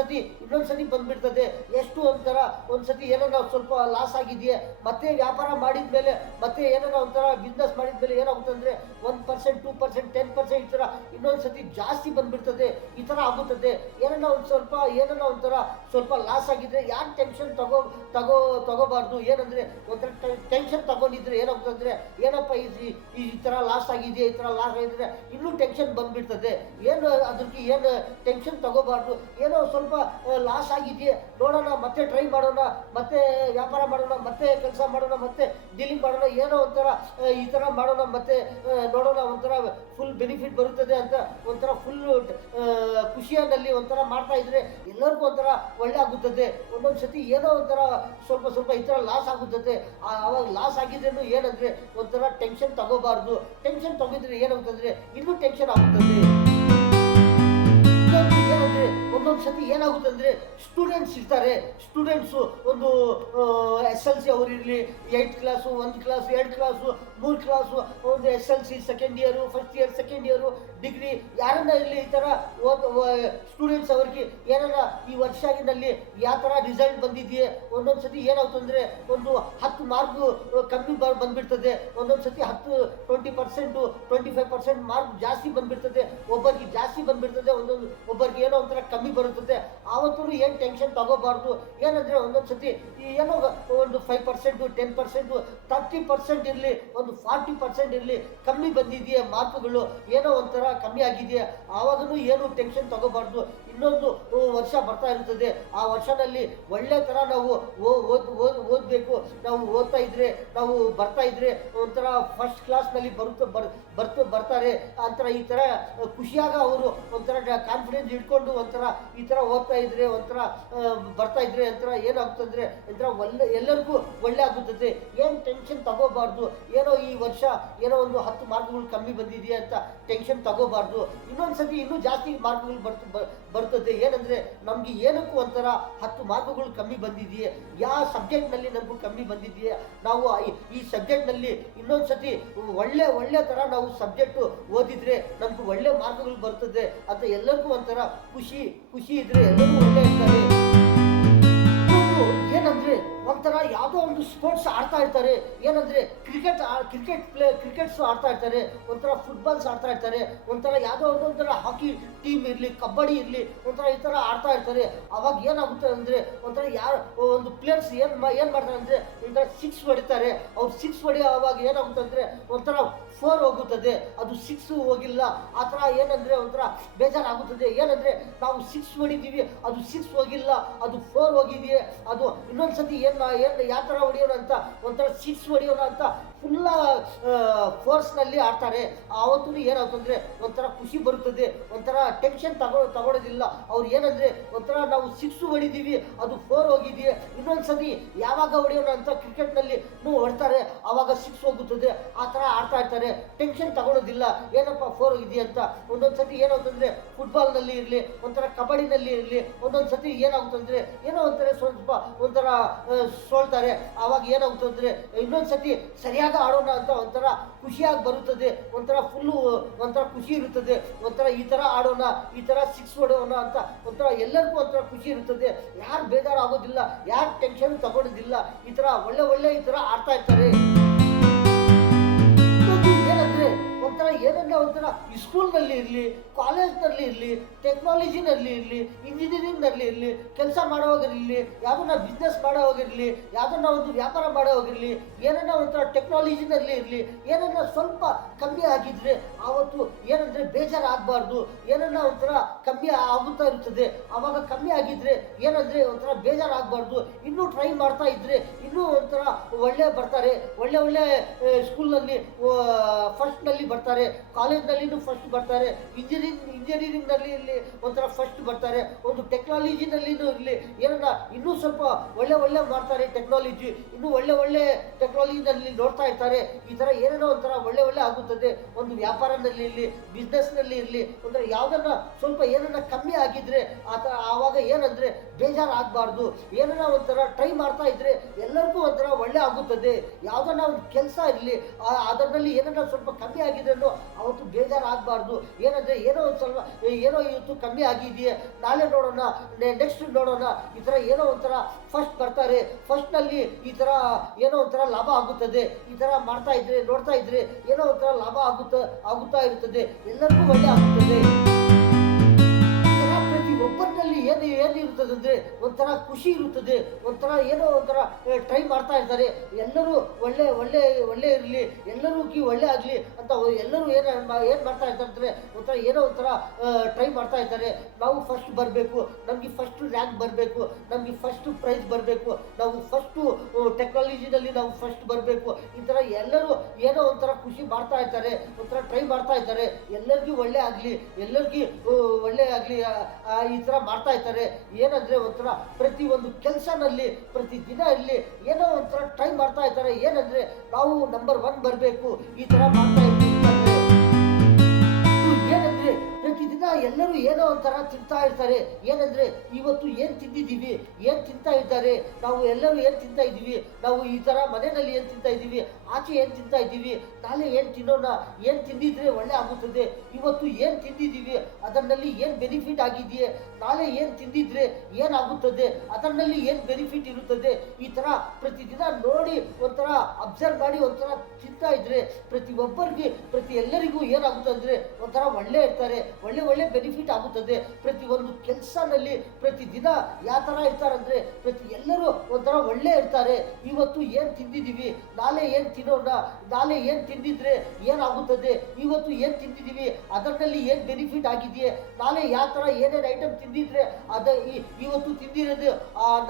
ಸತಿ ಬಂದ್ಬಿಡ್ತದೆ. ಎಷ್ಟು ಒಂಥರ ಒಂದ್ಸತಿ ಏನೋ ಸ್ವಲ್ಪ ಲಾಸ್ ಆಗಿದೆಯೇ, ಮತ್ತೆ ವ್ಯಾಪಾರ ಮಾಡಿದ್ಮೇಲೆ ಮತ್ತೆ ಏನೋ ಒಂಥರ ಬಿಸ್ನೆಸ್ ಮಾಡಿದ್ಮೇಲೆ ಏನಾಗುತ್ತೆ ಅಂದ್ರೆ 1%, 2%, 10% ಈ ತರ ಇನ್ನೊಂದು ಸತಿ ಜಾಸ್ತಿ ಬಂದ್ಬಿಡ್ತದೆ. ಈ ತರ ಆಗುತ್ತದೆ. ಏನೋ ಒಂಥರ ಸ್ವಲ್ಪ ಲಾಸ್ ಆಗಿದ್ರೆ ಯಾರು ಟೆನ್ಷನ್ ತಗೋಬಾರ್ದು. ಏನಂದ್ರೆ ಒಂಥರ ಟೆನ್ಷನ್ ತಗೊಂಡಿದ್ರೆ ಏನಾಗುತ್ತೆ ಅಂದ್ರೆ ಏನಪ್ಪ ಈ ತರ ಲಾಸ್ ಆಗಿದೆ, ಈ ತರ ಲಾಸ್ ಆಗಿದ್ರೆ ಇನ್ನೂ ಟೆನ್ಷನ್ ಬಂದ್ಬಿಡ್ತದೆ. ಅದಕ್ಕೆ ಏನು ಟೆನ್ಷನ್ ತಗೋಬಾರ್ದು. ಏನೋ ಸ್ವಲ್ಪ ಲಾಸ್ ಆಗಿದೆಯೇ ನೋಡೋಣ, ಮತ್ತೆ ಟ್ರೈ ಮಾಡೋಣ, ಮತ್ತೆ ವ್ಯಾಪಾರ ಮಾಡೋಣ, ಮತ್ತೆ ಕೆಲಸ ಮಾಡೋಣ, ಮತ್ತೆ ಡೀಲಿಂಗ್ ಮಾಡೋಣ, ಏನೋ ಒಂಥರ ಈ ತರ ಮಾಡೋಣ, ಮತ್ತೆ ನೋಡೋಣ, ಒಂಥರ ಫುಲ್ ಬೆನಿಫಿಟ್ ಬರುತ್ತದೆ ಅಂತ ಒಂಥರ ಫುಲ್ ಖುಷಿಯಲ್ಲಿ ಒಂಥರ ಮಾಡ್ತಾ ಇದ್ರೆ ಎಲ್ಲರಿಗೂ ಒಂಥರ ಒಳ್ಳೆ ಆಗುತ್ತದೆ. ಒಂದೊಂದು ಸತಿ ಏನೋ ಒಂಥರ ಸ್ವಲ್ಪ ಈ ತರ ಲಾಸ್ ಆಗುತ್ತದೆ. ಆವಾಗ ಲಾಸ್ ಆಗಿದ್ರೇನು ಏನಂದ್ರೆ ಒಂಥರ ಟೆನ್ಷನ್ ತಗೋಬಾರ್ದು. ಟೆನ್ಷನ್ ತಗೋದ್ರೆ ಏನಾಗುತ್ತಂದ್ರೆ ಇನ್ನೂ ಟೆನ್ಷನ್ ಆಗುತ್ತದೆ. ಏನಂದ್ರೆ ಒಂದೊಂದು ಸತಿ ಏನಾಗುತ್ತೆ ಅಂದ್ರೆ ಸ್ಟೂಡೆಂಟ್ಸ್ ಇರ್ತಾರೆ. ಸ್ಟೂಡೆಂಟ್ಸು ಒಂದು SLC ಅವರು ಇರಲಿ, 8th class, 1 class, 2 class, 3 class, ಒಂದು SLC second year, first year, second year, degree, ಯಾರನ್ನ ಇರಲಿ ಈ ಥರ ಸ್ಟೂಡೆಂಟ್ಸ್ ಅವ್ರಿಗೆ ಏನಾರ ಈ ವರ್ಷದಲ್ಲಿ ಯಾವ ಥರ ರಿಸಲ್ಟ್ ಬಂದಿದೆಯೇ, ಒಂದೊಂದು ಸತಿ ಏನಾಗುತ್ತಂದ್ರೆ ಒಂದು 10 ಮಾರ್ಕ್ ಕಮ್ಮಿ ಬಂದ್ಬಿಡ್ತದೆ. ಒಂದೊಂದು ಸತಿ 20%, 25% ಮಾರ್ಕ್ ಜಾಸ್ತಿ ಬಂದ್ಬಿಡ್ತದೆ. ಒಬ್ಬರಿಗೆ ಜಾಸ್ತಿ ಬಂದ್ಬಿಡ್ತದೆ, ಒಬ್ಬರಿಗೆ ಏನೋ ಒಂಥರ ಕಮ್ಮಿ ಬರುತ್ತದೆ. ಆವತ್ತೂ ಏನು ಟೆನ್ಷನ್ ತಗೋಬಾರ್ದು. ಏನಂದ್ರೆ ಒಂದೊಂದು ಸತಿ ಏನೋ ಒಂದು 5%, 10%, 30% ಇರಲಿ, ಒಂದು 40% ಇರಲಿ, ಕಮ್ಮಿ ಬಂದಿದೆಯಾ ಮಾರ್ಕ್ಗಳು, ಏನೋ ಒಂಥರ ಕಮ್ಮಿ ಆಗಿದೆಯಾ, ಆವಾಗಲೂ ಏನು ಟೆನ್ಷನ್ ತಗೋಬಾರ್ದು. ಇನ್ನೊಂದು ವರ್ಷ ಬರ್ತಾ ಇರ್ತದೆ. ಆ ವರ್ಷದಲ್ಲಿ ಒಳ್ಳೆ ಥರ ನಾವು ಓದಬೇಕು. ನಾವು ಓದ್ತಾ ಇದ್ರೆ, ನಾವು ಬರ್ತಾ ಇದ್ರೆ ಒಂಥರ ಫಸ್ಟ್ ಕ್ಲಾಸ್ನಲ್ಲಿ ಬರ್ತಾರೆ ಅಂತರ. ಈ ಥರ ಖುಷಿಯಾಗ ಅವರು ಒಂಥರ ಕಾನ್ಫಿಡೆನ್ಸ್ ಇಟ್ಕೊಂಡು ಒಂಥರ ಈ ಥರ ಓದ್ತಾ ಇದ್ರೆ, ಒಂಥರ ಬರ್ತಾ ಇದ್ರೆ ಒಂಥರ ಏನಾಗ್ತಂದ್ರೆ ಒಂಥರ ಎಲ್ಲರಿಗೂ ಒಳ್ಳೆ ಆಗುತ್ತದೆ. ಏನು ಟೆನ್ಷನ್ ತಗೋಬಾರ್ದು. ಏನೋ ಈ ವರ್ಷ ಏನೋ ಒಂದು 10 ಮಾರ್ಕ್ಗಳು ಕಮ್ಮಿ ಬಂದಿದೆಯಾ ಅಂತ ಟೆನ್ಷನ್ ತಗೋಬಾರ್ದು. ಇನ್ನೊಂದು ಸತಿ ಇನ್ನೂ ಜಾಸ್ತಿ ಮಾರ್ಕ್ಗಳು ಬರ್ತದೆ. ಏನಂದ್ರೆ ನಮ್ಗೆ ಏನಕ್ಕೂ ಒಂಥರ 10 ಮಾರ್ಕ್ಗಳು ಕಮ್ಮಿ ಬಂದಿದೆಯೇ, ಯಾವ ಸಬ್ಜೆಕ್ಟ್ನಲ್ಲಿ ನಮಗೂ ಕಮ್ಮಿ ಬಂದಿದೆಯೇ, ನಾವು ಈ ಸಬ್ಜೆಕ್ಟ್ನಲ್ಲಿ ಇನ್ನೊಂದು ಸತಿ ಒಳ್ಳೆ ಥರ ನಾವು ಸಬ್ಜೆಕ್ಟು ಓದಿದ್ರೆ ನಮ್ಗೆ ಒಳ್ಳೆ ಮಾರ್ಕ್ಗಳು ಬರ್ತದೆ ಅಂತ ಎಲ್ಲರಿಗೂ ಒಂಥರ ಖುಷಿ ಇದ್ರೆ ಎಲ್ಲರೂ ಒಳ್ಳೆ ಇರ್ತಾರೆ. ಏನಂದ್ರೆ ಒಂಥರ ಯಾವುದೋ ಒಂದು ಸ್ಪೋರ್ಟ್ಸ್ ಆಡ್ತಾ ಇರ್ತಾರೆ. ಏನಂದ್ರೆ ಕ್ರಿಕೆಟ್ಸ್ ಆಡ್ತಾ ಇರ್ತಾರೆ, ಒಂಥರ ಫುಟ್ಬಾಲ್ಸ್ ಆಡ್ತಾ ಇರ್ತಾರೆ, ಒಂಥರ ಯಾವುದೋ ಒಂದೊಂಥರ ಹಾಕಿ ಟೀಮ್ ಇರಲಿ, ಕಬಡ್ಡಿ ಇರಲಿ, ಒಂಥರ ಈ ಥರ ಆಡ್ತಾ ಇರ್ತಾರೆ. ಅವಾಗ ಏನಾಗುತ್ತೆ ಅಂದರೆ ಒಂಥರ ಯಾರು ಒಂದು ಪ್ಲೇಯರ್ಸ್ ಏನು ಮಾಡ್ತಾರೆ ಅಂದರೆ ಒಂಥರ ಸಿಕ್ಸ್ ಹೊಡಿತಾರೆ. ಅವ್ರು ಸಿಕ್ಸ್ ಹೊಡಿ ಅವಾಗ ಏನಾಗುತ್ತೆ ಅಂದರೆ ಒಂಥರ 4 ಹೋಗುತ್ತದೆ, ಅದು 6 ಹೋಗಿಲ್ಲ. ಆ ಥರ ಏನಂದರೆ ಒಂಥರ ಬೇಜಾರಾಗುತ್ತದೆ. ಏನಂದರೆ ನಾವು 6 ಹೊಡಿತೀವಿ, ಅದು 6 ಹೋಗಿಲ್ಲ, ಅದು 4 ಹೋಗಿದೆಯೇ, ಅದು ಇನ್ನೊಂದ್ಸತಿ ಯಾವ ಥರ ಹೊಡಿಯೋಣ ಅಂತ ಒಂಥರ 6 ಹೊಡಿಯೋಣ ಅಂತ ಫುಲ್ಲ ಫೋರ್ಸ್ನಲ್ಲಿ ಆಡ್ತಾರೆ. ಆವತ್ತೂ ಏನಾಗುತ್ತಂದರೆ ಒಂಥರ ಖುಷಿ ಬರುತ್ತದೆ, ಒಂಥರ ಟೆನ್ಷನ್ ತಗೊಳ್ಳೋದಿಲ್ಲ. ಅವ್ರು ಏನಂದರೆ ಒಂಥರ ನಾವು 6 ಹೊಡಿತೀವಿ, ಅದು 4 ಹೋಗಿದೆಯೇ, ಇನ್ನೊಂದ್ಸತಿ ಯಾವಾಗ ಹೊಡಿಯೋಣ ಅಂತ ಕ್ರಿಕೆಟ್ನಲ್ಲಿ ಹೊಡ್ತಾರೆ, ಆವಾಗ 6 ಹೋಗುತ್ತದೆ. ಆ ಥರ ಆಡ್ತಾ ಇರ್ತಾರೆ, ಟೆನ್ಷನ್ ತಗೊಳ್ಳೋದಿಲ್ಲ, ಏನಪ್ಪ 4 ಹೋಗಿದೆಯಾ ಅಂತ. ಒಂದೊಂದ್ಸತಿ ಏನಾಗುತ್ತಂದರೆ ಫುಟ್ಬಾಲ್ನಲ್ಲಿ ಇರಲಿ, ಒಂಥರ ಕಬಡ್ಡಿನಲ್ಲಿ ಇರಲಿ, ಒಂದೊಂದ್ಸತಿ ಏನಾಗುತ್ತಂದರೆ ಏನೋ ಸ್ವಲ್ಪ ಒಂಥರ ಸೋಲ್ತಾರೆ. ಆವಾಗ ಏನಾಗುತ್ತಂದರೆ ಇನ್ನೊಂದ್ಸತಿ ಸರಿಯಾಗಿ ಆಡೋಣ ಅಂತ ಒಂಥರ ಖುಷಿಯಾಗಿ ಬರುತ್ತದೆ, ಒಂಥರ ಫುಲ್ಲು ಒಂಥರ ಖುಷಿ ಇರುತ್ತದೆ. ಒಂಥರ ಈ ಥರ ಆಡೋಣ, ಈ ಥರ 6 ಹೊಡೋಣ ಅಂತ ಒಂಥರ ಎಲ್ಲರಿಗೂ ಒಂಥರ ಖುಷಿ ಇರುತ್ತದೆ. ಯಾರು ಬೇಜಾರಾಗೋದಿಲ್ಲ, ಯಾರು ಟೆನ್ಷನ್ ತಗೊಳ್ಳೋದಿಲ್ಲ. ಈ ಥರ ಒಳ್ಳೆ ಈ ಥರ ಆಡ್ತಾ ಇರ್ತಾರೆ. ಏನಂದ್ರೆ ಒಂಥರ ಏನನ್ನ ಒಂಥರ ಸ್ಕೂಲ್ನಲ್ಲಿ ಇರಲಿ, ಕಾಲೇಜ್ನಲ್ಲಿ ಇರಲಿ, ಟೆಕ್ನಾಲಜಿನಲ್ಲಿ ಇರಲಿ, ಇಂಜಿನಿಯರಿಂಗ್ನಲ್ಲಿ ಇರಲಿ, ಕೆಲಸ ಮಾಡೋವಾಗಿರಲಿ, ಯಾವುದನ್ನ ಬಿಸ್ನೆಸ್ ಮಾಡೋವಾಗಿರಲಿ, ಯಾವುದನ್ನ ಒಂದು ವ್ಯಾಪಾರ ಮಾಡೋವಾಗಿರಲಿ, ಏನನ್ನ ಒಂಥರ ಟೆಕ್ನಾಲಜಿನಲ್ಲಿ ಇರಲಿ, ಏನನ್ನ ಸ್ವಲ್ಪ ಕಮ್ಮಿ ಆಗಿದ್ರೆ ಆವತ್ತು ಏನಂದ್ರೆ ಬೇಜಾರಾಗಬಾರ್ದು. ಏನನ್ನ ಒಂಥರ ಕಮ್ಮಿ ಆಗುತ್ತಾ ಇರ್ತದೆ, ಆವಾಗ ಕಮ್ಮಿ ಆಗಿದ್ರೆ ಏನಂದ್ರೆ ಒಂಥರ ಬೇಜಾರಾಗಬಾರ್ದು. ಇನ್ನೂ ಟ್ರೈ ಮಾಡ್ತಾ ಇದ್ರೆ ಇನ್ನೂ ಒಂಥರ ಒಳ್ಳೆ ಬರ್ತಾರೆ. ಒಳ್ಳೆ ಸ್ಕೂಲ್ನಲ್ಲಿ ಫಸ್ಟ್ನಲ್ಲಿ ಬರ್ತಾರೆ, ಕಾಲೇಜ್ನಲ್ಲಿನೂ ಫಸ್ಟ್ ಬರ್ತಾರೆ, ಇಂಜಿನಿಯರಿಂಗ್ನಲ್ಲಿ ಇರಲಿ ಒಂಥರ ಫಸ್ಟ್ ಬರ್ತಾರೆ, ಒಂದು ಟೆಕ್ನಾಲಜಿನಲ್ಲಿನೂ ಇರಲಿ ಏನನ್ನ ಇನ್ನೂ ಸ್ವಲ್ಪ ಒಳ್ಳೆ ಮಾಡ್ತಾರೆ. ಟೆಕ್ನಾಲಜಿ ಇನ್ನೂ ಒಳ್ಳೆ ಟೆಕ್ನಾಲಜಿನಲ್ಲಿ ನೋಡ್ತಾ ಇರ್ತಾರೆ. ಈ ಥರ ಏನೇನೋ ಒಂಥರ ಒಳ್ಳೆ ಆಗುತ್ತದೆ. ಒಂದು ವ್ಯಾಪಾರದಲ್ಲಿ ಇರಲಿ, ಬಿಸ್ನೆಸ್ನಲ್ಲಿ ಇರಲಿ, ಒಂಥರ ಯಾವುದನ್ನ ಸ್ವಲ್ಪ ಏನನ್ನ ಕಮ್ಮಿ ಆಗಿದ್ರೆ ಆವಾಗ ಏನಂದ್ರೆ ಬೇಜಾರಾಗಬಾರ್ದು. ಏನನ್ನ ಒಂಥರ ಟ್ರೈ ಮಾಡ್ತಾ ಇದ್ರೆ ಎಲ್ಲರಿಗೂ ಒಂಥರ ಒಳ್ಳೆ ಆಗುತ್ತದೆ. ಯಾವುದನ್ನ ಒಂದು ಕೆಲಸ ಇರಲಿ, ಅದರಲ್ಲಿ ಏನನ್ನ ಸ್ವಲ್ಪ ಕಮ್ಮಿ ಆಗಿದ್ರೂ ಅವತ್ತು ಬೇಜಾರಾಗಬಾರ್ದು. ಏನಂದ್ರೆ ಏನೋ ಒಂದು ಸ್ವಲ್ಪ ಏನೋ ಇವತ್ತು ಕಮ್ಮಿ ಆಗಿದೆಯೇ, ನಾಳೆ ನೋಡೋಣ, ನೆಕ್ಸ್ಟ್ ನೋಡೋಣ, ಈ ಥರ ಏನೋ ಒಂಥರ ಫಸ್ಟ್ ಬರ್ತಾರೆ. ಫಸ್ಟ್ನಲ್ಲಿ ಈ ಥರ ಏನೋ ಒಂಥರ ಲಾಭ ಆಗುತ್ತದೆ. ಈ ಥರ ಮಾಡ್ತಾ ಇದ್ರೆ ನೋಡ್ತಾ ಇದ್ರೆ ಏನೋ ಒಂಥರ ಲಾಭ ಆಗುತ್ತಾ ಇರುತ್ತದೆ, ಎಲ್ಲರಿಗೂ ಒಳ್ಳೆ ಆಗುತ್ತದೆ. ಒಬ್ಬರಿನಲ್ಲಿ ಏನಿರುತ್ತದೆ ಅಂದ್ರೆ ಒಂಥರ ಖುಷಿ ಇರುತ್ತದೆ, ಒಂಥರ ಏನೋ ಒಂಥರ ಟ್ರೈ ಮಾಡ್ತಾ ಇರ್ತಾರೆ. ಎಲ್ಲರೂ ಒಳ್ಳೆ ಇರಲಿ, ಎಲ್ಲರಿಗೂ ಒಳ್ಳೆ ಆಗಲಿ ಅಂತ ಎಲ್ಲರೂ ಏನು ಮಾಡ್ತಾ ಇರ್ತಾರೆ, ಒಂಥರ ಏನೋ ಒಂಥರ ಟ್ರೈ ಮಾಡ್ತಾ ಇರ್ತಾರೆ. ನಾವು ಫಸ್ಟ್ ಬರಬೇಕು, ನಮಗೆ ಫಸ್ಟ್ ರ್ಯಾಂಕ್ ಬರಬೇಕು, ನಮಗೆ ಫಸ್ಟ್ ಪ್ರೈಸ್ ಬರಬೇಕು, ನಾವು ಫಸ್ಟು ಟೆಕ್ನಾಲಜಿನಲ್ಲಿ ನಾವು ಫಸ್ಟ್ ಬರಬೇಕು. ಈ ಥರ ಎಲ್ಲರೂ ಏನೋ ಒಂಥರ ಖುಷಿ ಮಾಡ್ತಾ ಇರ್ತಾರೆ, ಒಂಥರ ಟ್ರೈ ಮಾಡ್ತಾ ಇರ್ತಾರೆ. ಎಲ್ಲರಿಗೂ ಒಳ್ಳೆ ಆಗಲಿ, ಎಲ್ಲರಿಗೂ ಒಳ್ಳೆ ಆಗಲಿ ಈ ಥರ ಮಾಡ್ತಾ ಇರ್ತಾರೆ. ಏನಂದ್ರೆ ಒಂಥರ ಪ್ರತಿ ಒಂದು ಕೆಲಸನಲ್ಲಿ ಪ್ರತಿ ದಿನ ಇಲ್ಲಿ ಏನೋ ಒಂಥರ ಟ್ರೈ ಮಾಡ್ತಾ ಇರ್ತಾರೆ. ಏನಂದ್ರೆ ನಾವು ನಂಬರ್ 1 ಬರಬೇಕು, ಈ ಥರ ಮಾಡ್ತಾ ಇರ್ತಾರೆ. ಏನಂದ್ರೆ ಪ್ರತಿದಿನ ಎಲ್ಲರೂ ಏನೋ ಒಂಥರ ತಿಂತಾ ಇರ್ತಾರೆ. ಏನಂದ್ರೆ ಇವತ್ತು ಏನ್ ತಿಂದಿದ್ದೀವಿ, ಏನ್ ತಿಂತಾ ಇದ್ದಾರೆ, ನಾವು ಎಲ್ಲರೂ ಏನ್ ತಿಂತಾ ಇದ್ದೀವಿ, ನಾವು ಈ ತರ ಮನೆಯಲ್ಲಿ ಏನ್ ತಿಂತಾ ಇದ್ದೀವಿ, ಆಚೆ ಏನ್ ತಿಂತಾ ಇದ್ದೀವಿ, ನಾಳೆ ಏನ್ ತಿನ್ನೋಣ, ಏನ್ ತಿಂದಿದ್ರೆ ಒಳ್ಳೆ ಆಗುತ್ತದೆ, ಇವತ್ತು ಏನ್ ತಿಂದಿದ್ದೀವಿ ಅದರಲ್ಲಿ ಏನ್ ಬೆನಿಫಿಟ್ ಆಗಿದೆಯೇ, ನಾಳೆ ಏನ್ ತಿಂದಿದ್ರೆ ಏನಾಗುತ್ತದೆ, ಅದರಲ್ಲಿ ಏನ್ ಬೆನಿಫಿಟ್ ಇರುತ್ತದೆ. ಈ ತರ ಪ್ರತಿದಿನ ನೋಡಿ ಒಂಥರ ಅಬ್ಸರ್ವ್ ಮಾಡಿ ಒಂಥರ ತಿಂತಾ ಇದ್ರೆ ಪ್ರತಿ ಎಲ್ಲರಿಗೂ ಏನಾಗುತ್ತೆ ಅಂದ್ರೆ ಒಂಥರ ಒಳ್ಳೆ ಇರ್ತಾರೆ, ಒಳ್ಳೆ ಬೆನಿಫಿಟ್ ಆಗುತ್ತದೆ. ಪ್ರತಿ ಒಂದು ಕೆಲಸನಲ್ಲಿ ಪ್ರತಿದಿನ ಯಾವ ತರ ಇರ್ತಾರಂದ್ರೆ ಪ್ರತಿ ಎಲ್ಲರೂ ಒಂಥರ ಒಳ್ಳೆ ಇರ್ತಾರೆ. ಇವತ್ತು ಏನ್ ತಿಂದಿದ್ದೀವಿ, ನಾಳೆ ಏನ್ ತಿನ್ನೋಣ, ನಾಳೆ ಏನ್ ತಿಂದಿದ್ರೆ ಏನಾಗುತ್ತದೆ, ಇವತ್ತು ಏನ್ ತಿಂದಿದ್ದೀವಿ ಅದರಲ್ಲಿ ಏನ್ ಬೆನಿಫಿಟ್ ಆಗಿದೆಯೇ, ನಾಳೆ ಯಾವ ತರ ಏನೇನು ಐಟಮ್ ತಿಂದಿದ್ರೆ ಇವತ್ತು ತಿಂದಿರೋದು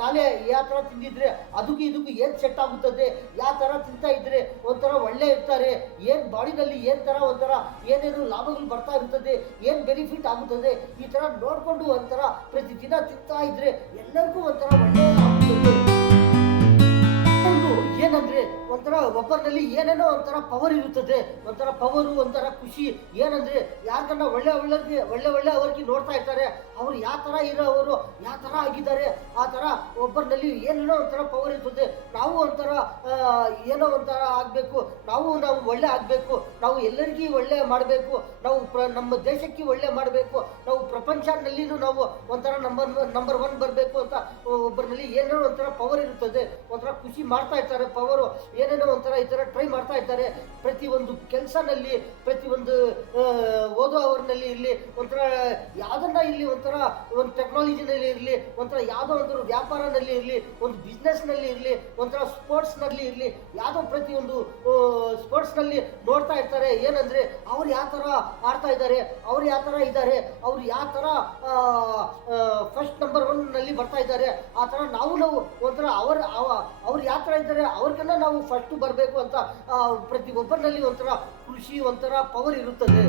ನಾಳೆ ಯಾವ ತರ ತಿಂದಿದ್ರೆ ಇದಕ್ಕೂ ಏನ್ ಸೆಟ್ ಆಗುತ್ತದೆ, ಯಾವ ತರ ತಿಂತಾ ಇದ್ರೆ ಒಂಥರ ಒಳ್ಳೆ ಇರ್ತಾರೆ, ಏನ್ ಬಾಡಿನಲ್ಲಿ ಏನ್ ತರ ಒಂಥರ ಏನೇನು ಲಾಭಗಳು ಬರ್ತಾ ಇರ್ತದೆ, ಏನ್ ಬೆನಿಫಿಟ್ ಆಗುತ್ತದೆ. ಈ ತರ ನೋಡ್ಕೊಂಡು ಒಂಥರ ಪ್ರತಿದಿನ ತಿಂತಾ ಇದ್ರೆ ಎಲ್ಲರಿಗೂ ಒಂಥರ ಒಳ್ಳೆ ಆಗುತ್ತದೆ. ಏನಂದ್ರೆ ಒಂಥರ ಒಬ್ಬರಲ್ಲಿ ಏನೇನೋ ಒಂಥರ ಪವರ್ ಇರುತ್ತದೆ, ಒಂಥರ ಪವರು, ಒಂಥರ ಖುಷಿ. ಏನಂದ್ರೆ ಯಾಕಂದ್ರೆ ಒಳ್ಳೆ ಅವ್ರಿಗೆ ನೋಡ್ತಾ ಇರ್ತಾರೆ, ಅವ್ರು ಯಾವ ತರ ಇರೋವರು ಯಾವ ತರ ಆಗಿದ್ದಾರೆ, ಆ ತರ ಒಬ್ಬರಲ್ಲಿ ಏನೇನೋ ಒಂಥರ ಪವರ್ ಇರ್ತದೆ. ನಾವು ಒಂಥರ ಏನೋ ಒಂಥರ ಆಗ್ಬೇಕು, ನಾವು ಒಳ್ಳೆ ಆಗ್ಬೇಕು, ನಾವು ಎಲ್ಲರಿಗೂ ಒಳ್ಳೆ ಮಾಡಬೇಕು, ನಾವು ನಮ್ಮ ದೇಶಕ್ಕೆ ಒಳ್ಳೆ ಮಾಡಬೇಕು, ನಾವು ಪ್ರಪಂಚ ಪ್ರಪಂಚನಲ್ಲಿನೂ ನಾವು ಒಂಥರ ನಂಬರ್ ಒನ್ ಬರಬೇಕು ಅಂತ ಒಬ್ಬರಲ್ಲಿ ಏನೇನೋ ಒಂಥರ ಪವರ್ ಇರುತ್ತದೆ, ಒಂಥರ ಖುಷಿ ಮಾಡ್ತಾ ಇರ್ತಾರೆ, ಪವರು ಏನೇನೋ ಒಂಥರ ಈ ಥರ ಟ್ರೈ ಮಾಡ್ತಾ ಇರ್ತಾರೆ. ಪ್ರತಿಯೊಂದು ಕೆಲಸನಲ್ಲಿ, ಪ್ರತಿಯೊಂದು ಓದುವವರಲ್ಲಿ ಇರಲಿ, ಒಂಥರ ಯಾವುದನ್ನ ಇಲ್ಲಿ ಒಂಥರ ಒಂದು ಟೆಕ್ನಾಲಜಿನಲ್ಲಿ ಇರಲಿ, ಒಂಥರ ಯಾವುದೋ ಒಂದು ವ್ಯಾಪಾರದಲ್ಲಿ ಇರಲಿ, ಒಂದು ಬಿಸ್ನೆಸ್ನಲ್ಲಿ ಇರಲಿ, ಒಂಥರ ಸ್ಪೋರ್ಟ್ಸ್ನಲ್ಲಿ ಇರಲಿ, ಯಾವುದೋ ಪ್ರತಿಯೊಂದು ಸ್ಪೋರ್ಟ್ಸ್ನಲ್ಲಿ ನೋಡ್ತಾ ಇರ್ತಾರೆ. ಏನಂದರೆ ಅವ್ರು ಯಾವ ಥರ ಆಡ್ತಾ ಇದ್ದಾರೆ, ಅವ್ರು ಯಾವ ಥರ ಇದ್ದಾರೆ, ಅವ್ರು ಯಾವ ಥರ ಫಸ್ಟ್ ನಂಬರ್ ಒನ್ನಲ್ಲಿ ಬರ್ತಾ ಇದ್ದಾರೆ, ಆ ಥರ ನಾವು ಒಂಥರ ಅವ್ರು ಯಾವ ಥರ ಇದ್ದಾರೆ ಅವ್ರಿಗೆಲ್ಲ ನಾವು ಫಸ್ಟು ಬರಬೇಕು ಅಂತ ಪ್ರತಿಯೊಬ್ಬರಲ್ಲಿ ಒಂಥರ ಖುಷಿ, ಒಂಥರ ಪವರ್ ಇರುತ್ತದೆ.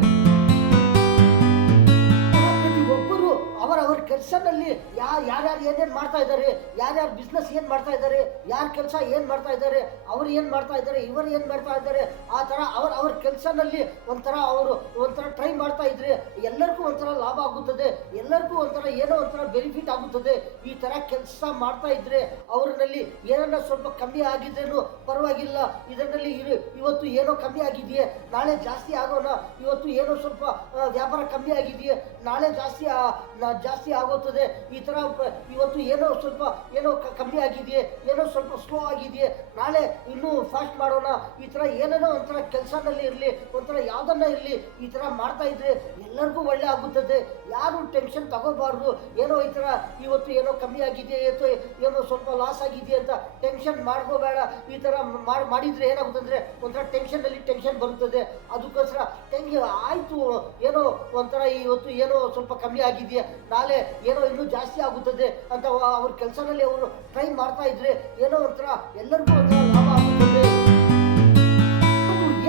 ಪ್ರತಿಯೊಬ್ಬರು ಅವರವರ ಕೆಲಸದಲ್ಲಿ ಯಾರ್ಯಾರು ಏನೇನು ಮಾಡ್ತಾ ಇದ್ದಾರೆ, ಯಾರ್ಯಾರು ಬಿಸ್ನೆಸ್ ಏನು ಮಾಡ್ತಾ ಇದ್ದಾರೆ, ಯಾರ ಕೆಲಸ ಏನು ಮಾಡ್ತಾ ಇದ್ದಾರೆ, ಅವ್ರು ಏನು ಮಾಡ್ತಾ ಇದ್ದಾರೆ, ಇವರು ಏನು ಮಾಡ್ತಾ ಇದ್ದಾರೆ, ಆ ಥರ ಅವ್ರ ಕೆಲಸದಲ್ಲಿ ಒಂಥರ ಅವರು ಒಂಥರ ಟ್ರೈ ಮಾಡ್ತಾ ಇದ್ರೆ ಎಲ್ಲರಿಗೂ ಒಂಥರ ಲಾಭ ಆಗುತ್ತದೆ, ಎಲ್ಲರಿಗೂ ಒಂಥರ ಏನೋ ಒಂಥರ ಬೆನಿಫಿಟ್ ಆಗುತ್ತದೆ. ಈ ಥರ ಕೆಲಸ ಮಾಡ್ತಾ ಇದ್ರೆ ಅವರಲ್ಲಿ ಏನನ್ನ ಸ್ವಲ್ಪ ಕಮ್ಮಿ ಆಗಿದ್ರೇನು ಪರವಾಗಿಲ್ಲ, ಇದರಲ್ಲಿ ಇವತ್ತು ಏನೋ ಕಮ್ಮಿ ಆಗಿದೆಯೇ ನಾಳೆ ಜಾಸ್ತಿ ಆಗೋಣ, ಇವತ್ತು ಏನೋ ಸ್ವಲ್ಪ ವ್ಯಾಪಾರ ಕಮ್ಮಿ ಆಗಿದೆಯೇ ನಾಳೆ ಜಾಸ್ತಿ ಆಗುತ್ತದೆ, ಈ ಥರ ಇವತ್ತು ಏನೋ ಸ್ವಲ್ಪ ಏನೋ ಕಮ್ಮಿ ಆಗಿದೆಯೇ, ಏನೋ ಸ್ವಲ್ಪ ಸ್ಲೋ ಆಗಿದೆಯೇ, ನಾಳೆ ಇನ್ನೂ ಫಾಸ್ಟ್ ಮಾಡೋಣ. ಈ ಥರ ಏನೇನೋ ಒಂಥರ ಕೆಲಸದಲ್ಲಿ ಇರಲಿ, ಒಂಥರ ಯಾವುದನ್ನ ಇರಲಿ, ಈ ಥರ ಮಾಡ್ತಾ ಇದ್ರೆ ಎಲ್ಲರಿಗೂ ಒಳ್ಳೆ ಆಗುತ್ತದೆ. ಯಾರು ಟೆನ್ಷನ್ ತಗೋಬಾರ್ದು. ಏನೋ ಈ ಥರ ಇವತ್ತು ಏನೋ ಕಮ್ಮಿ ಆಗಿದೆ, ಏನೋ ಸ್ವಲ್ಪ ಲಾಸ್ ಆಗಿದೆ ಅಂತ ಟೆನ್ಷನ್ ಮಾಡ್ಕೋಬೇಡ. ಈ ಥರ ಮಾಡಿದರೆ ಏನಾಗುತ್ತಂದರೆ ಒಂಥರ ಟೆನ್ಷನ್ ಬರುತ್ತದೆ. ಅದಕ್ಕೋಸ್ಕರ ಆಯಿತು ಏನೋ ಒಂಥರ ಇವತ್ತು ಏನೋ ಸ್ವಲ್ಪ ಕಮ್ಮಿ ಆಗಿದೆಯಾ, ನಾಳೆ ಏನೋ ಇನ್ನೂ ಜಾಸ್ತಿ ಆಗುತ್ತದೆ ಅಂತ ಅವ್ರ ಕೆಲಸದಲ್ಲಿ ಅವರು ಟ್ರೈ ಮಾಡ್ತಾ ಇದ್ರೆ ಏನೋ ಒಂಥರ ಎಲ್ಲರಿಗೂ ಒಂಥರ ಲಾಭ ಆಗುತ್ತದೆ.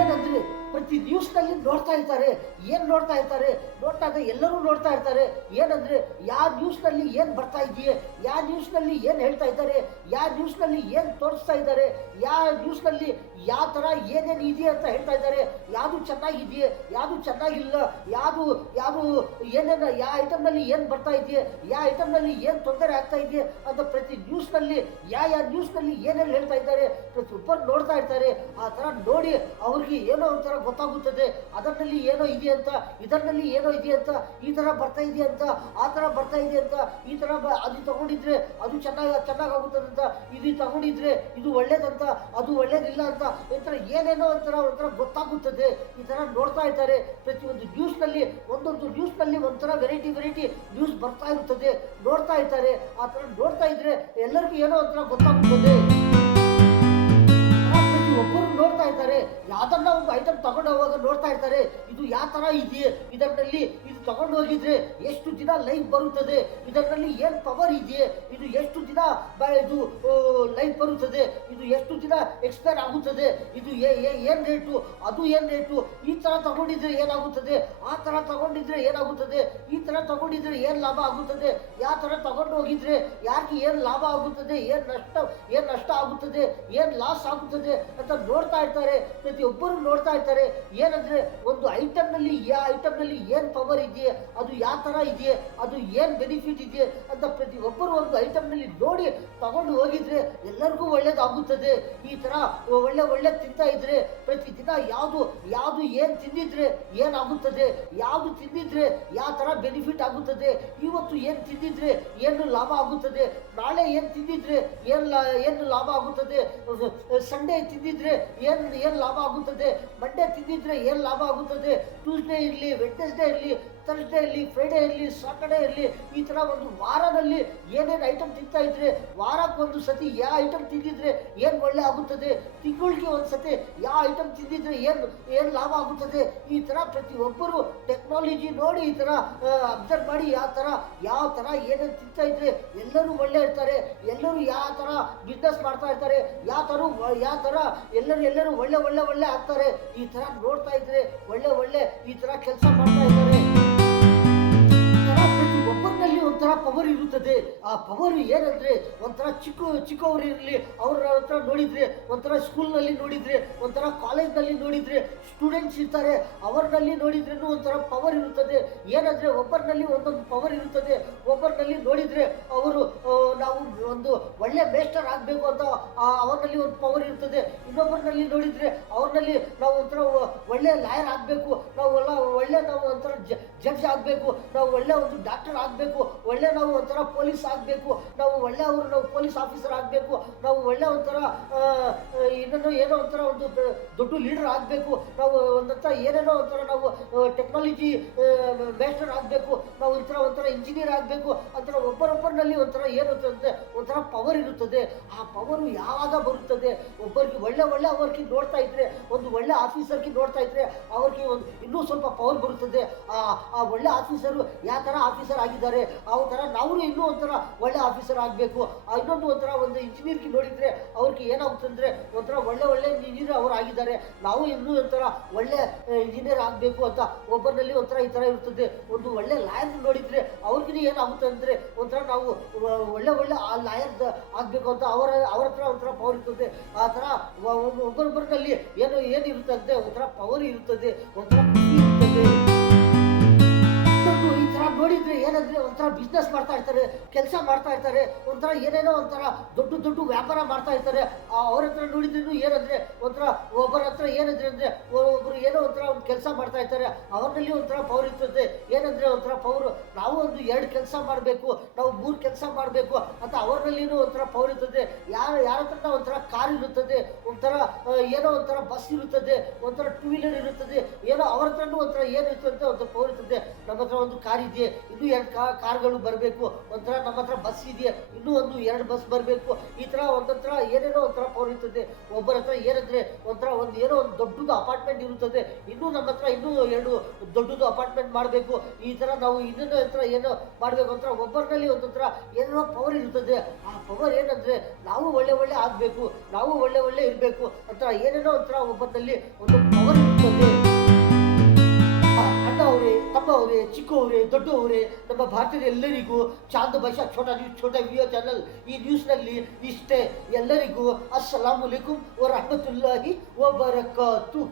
ಏನಂದ್ರೆ ಪ್ರತಿ ನ್ಯೂಸ್ನಲ್ಲಿ ನೋಡ್ತಾ ಇರ್ತಾರೆ, ಏನು ನೋಡ್ತಾ ಇರ್ತಾರೆ, ಎಲ್ಲರೂ ನೋಡ್ತಾ ಇರ್ತಾರೆ. ಏನಂದ್ರೆ ಯಾವ ನ್ಯೂಸ್ನಲ್ಲಿ ಏನು ಬರ್ತಾ ಇದೆಯೇ, ಯಾವ ನ್ಯೂಸ್ನಲ್ಲಿ ಏನು ಹೇಳ್ತಾ ಇದ್ದಾರೆ, ಯಾವ ನ್ಯೂಸ್ನಲ್ಲಿ ಏನು ತೋರಿಸ್ತಾ ಇದ್ದಾರೆ, ಯಾವ ನ್ಯೂಸ್ನಲ್ಲಿ ಯಾವ ಥರ ಏನೇನು ಇದೆ ಅಂತ ಹೇಳ್ತಾ ಇದ್ದಾರೆ, ಯಾವುದು ಚೆನ್ನಾಗಿದೆಯೇ, ಯಾವುದು ಚೆನ್ನಾಗಿಲ್ಲ, ಯಾವುದು ಏನೇನು ಯಾವ ಐಟಮ್ನಲ್ಲಿ ಏನು ಬರ್ತಾ ಇದೆಯೇ, ಯಾವ ಐಟಮ್ನಲ್ಲಿ ಏನು ತೊಂದರೆ ಆಗ್ತಾ ಇದೆಯೇ ಅಂತ ಪ್ರತಿ ನ್ಯೂಸ್ನಲ್ಲಿ ಯಾವ ನ್ಯೂಸ್ನಲ್ಲಿ ಏನೇನು ಹೇಳ್ತಾ ಇದ್ದಾರೆ ಪ್ರತಿಯೊಬ್ಬರು ನೋಡ್ತಾ ಇರ್ತಾರೆ. ಆ ಥರ ನೋಡಿ ಅವ್ರಿಗೆ ಏನೋ ಒಂಥರ ಗೊತ್ತಾಗುತ್ತದೆ, ಅದರಲ್ಲಿ ಏನೋ ಇದೆ ಅಂತ, ಇದರಲ್ಲಿ ಏನೋ ಇದೆ ಅಂತ, ಈ ಥರ ಬರ್ತಾ ಇದೆ ಅಂತ, ಆ ಥರ ಬರ್ತಾ ಇದೆ ಅಂತ, ಈ ಥರ ಅದು ತಗೊಂಡಿದ್ರೆ ಅದು ಚೆನ್ನಾಗಾಗುತ್ತದೆ ಅಂತ, ಇದು ತಗೊಂಡಿದ್ರೆ ಇದು ಒಳ್ಳೇದಂತ, ಅದು ಒಳ್ಳೇದಿಲ್ಲ ಅಂತ, ಈ ಥರ ಏನೇನೋ ಒಂಥರ ಗೊತ್ತಾಗುತ್ತದೆ. ಈ ಥರ ನೋಡ್ತಾ ಇರ್ತಾರೆ. ಪ್ರತಿಯೊಂದು ನ್ಯೂಸ್ನಲ್ಲಿ ಒಂದೊಂದು ನ್ಯೂಸ್ನಲ್ಲಿ ಒಂಥರ ವೆರೈಟಿ ನ್ಯೂಸ್ ಬರ್ತಾ ಇರುತ್ತದೆ, ನೋಡ್ತಾ ಇರ್ತಾರೆ. ಆ ಥರ ನೋಡ್ತಾ ಇದ್ರೆ ಎಲ್ಲರಿಗೂ ಏನೋ ಒಂಥರ ಗೊತ್ತಾಗುತ್ತದೆ. ಒಬ್ಬರು ನೋಡ್ತಾ ಇರ್ತಾರೆ, ಯಾವ್ದನ್ನ ಒಂದು ಐಟಮ್ ತಗೊಂಡು ಹೋಗುವಾಗ ನೋಡ್ತಾ ಇರ್ತಾರೆ, ಇದು ಯಾವ ತರ ಇದೆಯೇ, ಇದರಲ್ಲಿ ಇದು ತಗೊಂಡು ಹೋಗಿದ್ರೆ ಎಷ್ಟು ದಿನ ಲೈಫ್ ಬರುತ್ತದೆ, ಇದರಲ್ಲಿ ಏನ್ ಪವರ್ ಇದೆಯೇ, ಇದು ಎಷ್ಟು ದಿನ ಇದು ಲೈಫ್ ಬರುತ್ತದೆ, ಇದು ಎಷ್ಟು ದಿನ ಎಕ್ಸ್ಪೈರ್ ಆಗುತ್ತದೆ, ಇದು ಏನ್ ರೇಟು, ಅದು ಏನ್ ರೇಟು, ಈ ತರ ತಗೊಂಡಿದ್ರೆ ಏನಾಗುತ್ತದೆ, ಆ ತರ ತಗೊಂಡಿದ್ರೆ ಏನಾಗುತ್ತದೆ, ಈ ತರ ತಗೊಂಡಿದ್ರೆ ಏನ್ ಲಾಭ ಆಗುತ್ತದೆ, ಯಾವ ತರ ತಗೊಂಡು ಹೋಗಿದ್ರೆ ಯಾರಿಗೆ ಏನ್ ಲಾಭ ಆಗುತ್ತದೆ, ಏನ್ ನಷ್ಟ ಆಗುತ್ತದೆ, ಏನ್ ಲಾಸ್ ಆಗುತ್ತದೆ ಅಂತ ನೋಡ್ತಾ ಇರ್ತಾರೆ. ಪ್ರತಿಯೊಬ್ಬರು ನೋಡ್ತಾ ಇರ್ತಾರೆ. ಏನಂದ್ರೆ ಒಂದು ಐಟಮ್ನಲ್ಲಿ ಯಾವ ಐಟಮ್ನಲ್ಲಿ ಏನ್ ಪವರ್ ಇದೆಯೇ, ಅದು ಯಾವ ತರ ಇದೆಯೇ, ಅದು ಏನ್ ಬೆನಿಫಿಟ್ ಇದೆಯೇ ಅಂತ ಪ್ರತಿಯೊಬ್ಬರು ಒಂದು ಐಟಮ್ನಲ್ಲಿ ನೋಡಿ ತಗೊಂಡು ಹೋಗಿದ್ರೆ ಎಲ್ಲರಿಗೂ ಒಳ್ಳೇದಾಗುತ್ತದೆ. ಈ ತರ ಒಳ್ಳೆ ತಿಂತಾ ಇದ್ರೆ ಪ್ರತಿದಿನ ಯಾವುದು ಏನ್ ತಿಂದಿದ್ರೆ ಏನಾಗುತ್ತದೆ, ಯಾವುದು ತಿಂದಿದ್ರೆ ಯಾವ ತರ ಬೆನಿಫಿಟ್ ಆಗುತ್ತದೆ, ಇವತ್ತು ಏನ್ ತಿಂದಿದ್ರೆ ಏನು ಲಾಭ ಆಗುತ್ತದೆ, ನಾಳೆ ಏನ್ ತಿಂದಿದ್ರೆ ಏನು ಲಾಭ ಆಗುತ್ತದೆ, ಸಂಡೇ ತಿಂದಿದ್ರೆ ಏನ್ ಲಾಭ ಆಗುತ್ತದೆ, ಮಂಡೇ ತಿಂದಿದ್ರೆ ಏನ್ ಲಾಭ ಆಗುತ್ತದೆ, ಟ್ಯೂಸ್ಡೇ ಇರಲಿ, ವೆಡ್ನೆಸ್ಡೇ ಇರಲಿ, ಥರ್ಸ್ಡೇ ಇರಲಿ, ಫ್ರೈಡೇ ಇರಲಿ, ಸಾಟರ್ಡೇ ಇರಲಿ, ಈ ಥರ ಒಂದು ವಾರದಲ್ಲಿ ಏನೇನು ಐಟಮ್ ತಿಂತಾ ಇದ್ರೆ ವಾರಕ್ಕೊಂದು ಸತಿ ಯಾವ ಐಟಮ್ ತಿಂದಿದ್ರೆ ಏನು ಒಳ್ಳೆ ಆಗುತ್ತದೆ, ತಿಂಗಳಿಗೆ ಒಂದು ಸತಿ ಯಾವ ಐಟಮ್ ತಿಂದಿದ್ರೆ ಏನು ಲಾಭ ಆಗುತ್ತದೆ. ಈ ಥರ ಪ್ರತಿಯೊಬ್ಬರು ಟೆಕ್ನಾಲಜಿ ನೋಡಿ ಈ ಥರ ಅಬ್ಸರ್ವ್ ಮಾಡಿ ಯಾವ ಥರ ಏನೇನು ತಿಂತಾ ಇದ್ರೆ ಎಲ್ಲರೂ ಒಳ್ಳೆ ಇರ್ತಾರೆ, ಎಲ್ಲರೂ ಯಾವ ಥರ ಬಿಸ್ನೆಸ್ ಮಾಡ್ತಾ ಇರ್ತಾರೆ, ಯಾವ ಥರ ಎಲ್ಲರೂ ಒಳ್ಳೆ ಆಗ್ತಾರೆ. ಈ ಥರ ನೋಡ್ತಾ ಇದ್ರೆ ಒಳ್ಳೆ ಈ ಥರ ಕೆಲಸ ಮಾಡ್ತಾ ಇದ್ದಾರೆ. ಪ್ರತಿಯೊಬ್ಬರಿನಲ್ಲಿ ಒಂಥರ ಪವರ್ ಇರುತ್ತದೆ. ಆ ಪವರ್ ಏನಂದ್ರೆ ಒಂಥರ ಚಿಕ್ಕವರು ಇರಲಿ, ಅವ್ರ ಹತ್ರ ನೋಡಿದ್ರೆ ಒಂಥರ ಸ್ಕೂಲ್ನಲ್ಲಿ ನೋಡಿದ್ರೆ, ಒಂಥರ ಕಾಲೇಜ್ನಲ್ಲಿ ನೋಡಿದ್ರೆ, ಸ್ಟೂಡೆಂಟ್ಸ್ ಇರ್ತಾರೆ ಅವರಲ್ಲಿ ನೋಡಿದ್ರೂ ಒಂಥರ ಪವರ್ ಇರುತ್ತದೆ. ಏನಂದ್ರೆ ಒಬ್ಬರಿನಲ್ಲಿ ಒಂದೊಂದು ಪವರ್ ಇರುತ್ತದೆ. ಒಬ್ಬರಿನಲ್ಲಿ ನೋಡಿದ್ರೆ ಅವರು ನಾವು ಒಂದು ಒಳ್ಳೆ ಮೇಸ್ಟರ್ ಆಗಬೇಕು ಅಂತ ಅವರಲ್ಲಿ ಒಂದು ಪವರ್ ಇರ್ತದೆ. ಇನ್ನೊಬ್ಬರಿನಲ್ಲಿ ನೋಡಿದ್ರೆ ಅವ್ರಲ್ಲಿ ನಾವು ಒಂಥರ ಒಳ್ಳೆ ಲಾಯರ್ ಆಗಬೇಕು, ನಾವು ಒಳ್ಳೆ ನಾವು ಒಂಥರ ಜಡ್ಜ್ ಆಗಬೇಕು, ನಾವು ಒಳ್ಳೆ ಒಂದು ಡಾಕ್ಟರ್ ಆಗಬೇಕು, ಒಳ್ಳೆ ನಾವು ಒಂಥರ ಪೊಲೀಸ್ ಆಗಬೇಕು, ನಾವು ಪೊಲೀಸ್ ಆಫೀಸರ್ ಆಗಬೇಕು, ನಾವು ಒಳ್ಳೆ ಒಂಥರ ಇನ್ನೊಂದು ಏನೋ ಒಂಥರ ಒಂದು ದೊಡ್ಡ ಲೀಡರ್ ಆಗಬೇಕು, ನಾವು ಒಂದಂತ ಏನೇನೋ ಒಂಥರ ನಾವು ಟೆಕ್ನಾಲಜಿ ಮೇಸ್ಟರ್ ಆಗಬೇಕು, ನಾವು ಒಂಥರ ಇಂಜಿನಿಯರ್ ಆಗಬೇಕು ಅಂತ ಒಬ್ಬರೊಬ್ಬರಿನಲ್ಲಿ ಒಂಥರ ಏನಿರುತ್ತದೆ ಒಂಥರ ಪವರ್ ಇರುತ್ತದೆ. ಆ ಪವರು ಯಾವಾಗ ಬರುತ್ತದೆ? ಒಬ್ಬರಿಗೆ ಒಳ್ಳೆ ಅವ್ರಿಗೆ ನೋಡ್ತಾ ಇದ್ರೆ, ಒಂದು ಒಳ್ಳೆ ಆಫೀಸರ್ಗೆ ನೋಡ್ತಾ ಇದ್ರೆ ಅವ್ರಿಗೆ ಒಂದು ಇನ್ನೂ ಸ್ವಲ್ಪ ಪವರ್ ಬರುತ್ತದೆ. ಆ ಒಳ್ಳೆ ಆಫೀಸರು ಯಾವ ಥರ ಆಫೀಸರ್ ಆಗಿದ್ದಾರೆ ಆ ಥರ ನಾವು ಇನ್ನೂ ಒಂಥರ ಒಳ್ಳೆ ಆಫೀಸರ್ ಆಗಬೇಕು. ಇನ್ನೊಂದು ಒಂಥರ ಒಂದು ಇಂಜಿನಿಯರ್ಗೆ ನೋಡಿದರೆ ಅವ್ರಿಗೆ ಏನಾಗುತ್ತಂದರೆ ಒಂಥರ ಒಳ್ಳೆ ಇಂಜಿನಿಯರ್ ಅವರು ಆಗಿದ್ದಾರೆ, ನಾವು ಇನ್ನೂ ಒಂಥರ ಒಳ್ಳೆ ಇಂಜಿನಿಯರ್ ಆಗಬೇಕು ಅಂತ ಒಬ್ಬರಲ್ಲಿ ಒಂಥರ ಈ ಥರ ಇರ್ತದೆ. ಒಂದು ಒಳ್ಳೆ ಲಾಯರ್ ನೋಡಿದರೆ ಅವ್ರಿಗೆ ಏನಾಗುತ್ತೆ ಅಂದರೆ ಒಂಥರ ನಾವು ಒಳ್ಳೆ ಆ ಲಾಯರ್ ಆಗಬೇಕು ಅಂತ ಅವರ ಹತ್ರ ಒಂಥರ ಪವರ್ ಇರ್ತದೆ. ಆ ಥರ ಒಬ್ಬರೊಬ್ಬರಲ್ಲಿ ಏನಿರುತ್ತದೆ ಒಂಥರ ಪವರ್ ಇರುತ್ತದೆ, ಒಂಥರ ಖುಷಿ ಇರ್ತದೆ. ಈ ಥರ ನೋಡಿದ್ರೆ ಏನಂದ್ರೆ ಒಂಥರ ಬಿಸ್ನೆಸ್ ಮಾಡ್ತಾ ಇರ್ತಾರೆ, ಕೆಲಸ ಮಾಡ್ತಾ ಇರ್ತಾರೆ, ಒಂಥರ ಏನೇನೋ ಒಂಥರ ದೊಡ್ಡ ವ್ಯಾಪಾರ ಮಾಡ್ತಾ ಇರ್ತಾರೆ. ಅವ್ರ ಹತ್ರ ನೋಡಿದ್ರು ಏನಂದ್ರೆ ಒಂಥರ ಒಬ್ಬರ ಹತ್ರ ಏನಂದ್ರೆ ಅಂದ್ರೆ ಒಬ್ರು ಏನೋ ಒಂಥರ ಒಂದು ಕೆಲಸ ಮಾಡ್ತಾ ಇರ್ತಾರೆ, ಅವರಲ್ಲಿ ಒಂಥರ ಪವರ್ ಇರ್ತದೆ. ಏನಂದ್ರೆ ಒಂಥರ ಪವರ್, ನಾವು ಒಂದು 2 ಕೆಲಸ ಮಾಡಬೇಕು, ನಾವು 3 ಕೆಲಸ ಮಾಡಬೇಕು ಅಂತ ಅವರಲ್ಲಿನೂ ಒಂಥರ ಪವರ್ ಇರ್ತದೆ. ಯಾರ ಹತ್ರ ಒಂಥರ ಕಾರ್ ಇರುತ್ತದೆ, ಒಂಥರ ಏನೋ ಒಂಥರ ಬಸ್ ಇರುತ್ತದೆ, ಒಂಥರ 2 ವೀಲರ್ ಇರುತ್ತದೆ, ಏನೋ ಅವ್ರ ಹತ್ರನೂ ಒಂಥರ ಏನಿರ್ತದೆ ಒಂಥರ ಪವರ್ ಇರ್ತದೆ. ನಮ್ಮ ಹತ್ರ ಒಂದು ಕಾರ್ ಇದೆ, ಇನ್ನೂ 2 ಕಾರ್ಗಳು ಬರಬೇಕು, ಒಂಥರ ನಮ್ಮ ಹತ್ರ ಬಸ್ ಇದೆ, ಇನ್ನೂ ಒಂದು 2 ಬಸ್ ಬರಬೇಕು. ಈ ಥರ ಒಂದೊಂಥರ ಏನೇನೋ ಒಂಥರ ಪವರ್ ಇರ್ತದೆ. ಒಬ್ಬರ ಹತ್ರ ಏನಂದ್ರೆ ಒಂಥರ ಏನೋ ಒಂದು ದೊಡ್ಡದು ಅಪಾರ್ಟ್ಮೆಂಟ್ ಇರುತ್ತದೆ, ಇನ್ನೂ ನಮ್ಮ ಹತ್ರ ಇನ್ನೂ 2 ದೊಡ್ಡದು ಅಪಾರ್ಟ್ಮೆಂಟ್ ಮಾಡಬೇಕು. ಈ ಥರ ನಾವು ಇನ್ನೊಂದು ಹತ್ರ ಏನೋ ಮಾಡಬೇಕು ಅಂತ ಒಬ್ಬರಲ್ಲಿ ಒಂದೊಂಥರ ಏನೋ ಪವರ್ ಇರ್ತದೆ. ಆ ಪವರ್ ಏನಂದ್ರೆ ನಾವು ಒಳ್ಳೆ ಆಗಬೇಕು, ನಾವು ಒಳ್ಳೆ ಇರಬೇಕು ಅಂತ ಏನೇನೋ ಒಂಥರ ಒಬ್ಬರಲ್ಲಿ ಒಂದು ಪವರ್ ಇರ್ತದೆ. ಅಣ್ಣವರೇ, ತಮ್ಮವರೇ, ಚಿಕ್ಕವರೇ, ದೊಡ್ಡವರೇ, ನಮ್ಮ ಭಾರತದ ಎಲ್ಲರಿಗೂ ಚಾಂದ್ ಭಾಷಾ ಛೋಟಾ ವಿಡಿಯೋ ಚಾನಲ್ ಈ ನ್ಯೂಸ್ನಲ್ಲಿ ಇಷ್ಟೇ. ಎಲ್ಲರಿಗೂ ಅಸ್ಸಲಾಮು ಅಲೈಕುಂ ವ ರಹಮತುಲ್ಲಾಹಿ ವ ಬರಕಾತು.